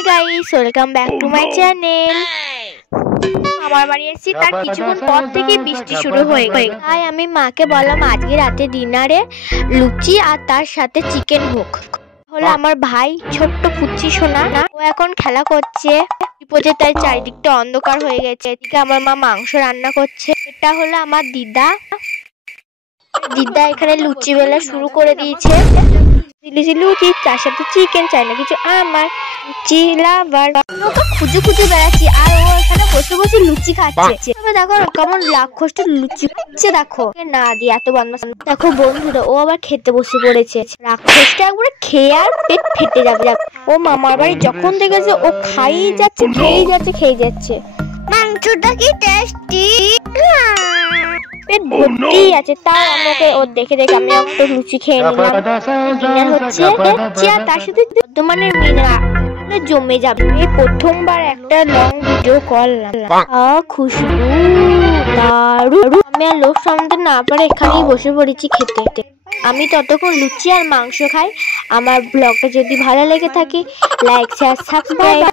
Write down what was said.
Hi guys, welcome back to my channel. আমার বাড়ি এসেছি, তার কিছুক্ষণ পর থেকে বৃষ্টি শুরু হয়ে গেল। তাই আমি মাকে বললাম আজকে রাতে ডিনারে লুচি আর তার সাথে চিকেন হোক। হলো আমার ভাই ছোট্ট পুচি সোনা, ও এখন খেলা করছে বিপদে, তাই চারিদিকটা অন্ধকার হয়ে গেছে। এদিকে আমার মা মাংস রান্না করছে। এটা হলো আমার দিদা এখানে লুচি বেলা শুরু করে দিয়েছে। লুচি তার সাথে চিকেন, চাই না কিছু আমার লুচি লাভার। ওকে খুঁজে খুঁজে বেড়াচ্ছি আর ও এখানে বসে বসে লুচি খাচ্ছে। দেখো কেমন রাক্ষসটা লুচি খাচ্ছে, দেখো না দিয়ে এত বদমাশ। দেখো বন্ধুরা, ও আবার খেতে বসে পড়েছে। রাক্ষসটা একবারে খেয়ে আর পেট ফেটে যাবে। ও মামার বাড়ি যখন দেখেছে ও খেয়েই যাচ্ছে। মাংসটা কি টেস্টি, পেট ভর্তি আছে। তাও আমাকে ওর দেখে আমি একটা লুচি খেয়ে নিলাম। ডিনার হচ্ছে আর তার সাথে বর্ধমানের মিনা জমে যাবে। প্রথমবার একটা লং ভিডিও করলাম। খুশবু দারুণ। আমি আর লোক সামলাতে না পারে এখানেই বসে পড়েছি খেতে। আমি ততক্ষণ লুচি আর মাংস খাই। আমার ব্লগটা যদি ভালো লেগে থাকে, লাইক শেয়ার সাবস্ক্রাইব।